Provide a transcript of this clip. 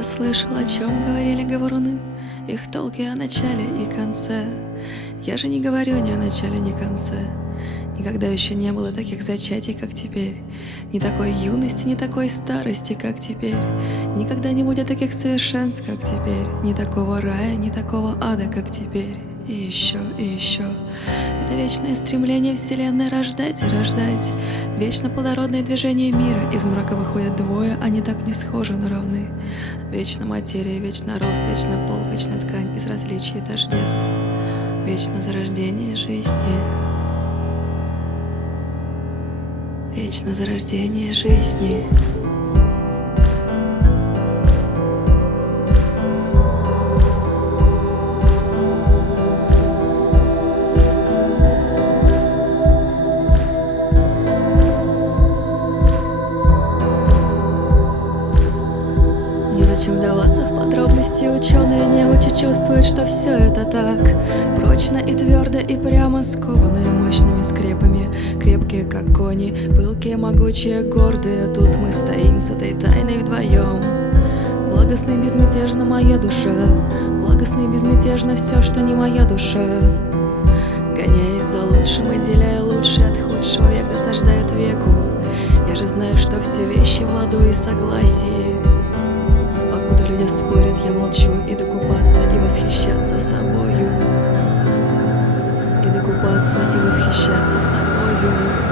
Я слышал, о чем говорили говоруны, их толки о начале и конце. Я же не говорю ни о начале, ни конце. Никогда еще не было таких зачатий, как теперь. Ни такой юности, ни такой старости, как теперь. Никогда не будет таких совершенств, как теперь. Ни такого рая, ни такого ада, как теперь. И еще, и еще. Это вечное стремление Вселенной рождать и рождать. Вечно плодородное движение мира. Из мрака выходят двое, они так не схожи, но равны. Вечно материя, вечно рост, вечно пол, вечно ткань из различий и тождеств. Вечно зарождение жизни. Вечно зарождение жизни. Незачем вдаваться в подробности, ученые неучи чувствуют, что все это так. Прочно и твердо и прямо скованные мощными скрепами, крепкие как кони, пылкие, могучие, гордые. Тут мы стоим с этой тайной вдвоем. Благостно и безмятежна моя душа, благостно и безмятежно все, что не моя душа. Гоняясь за лучшим и деляя лучшее от худшего, як досаждает веку. Я же знаю, что все вещи в ладу и согласии. Покуда люди спорят, я молчу, иду купаться и восхищаться собою. Иду купаться и восхищаться собою.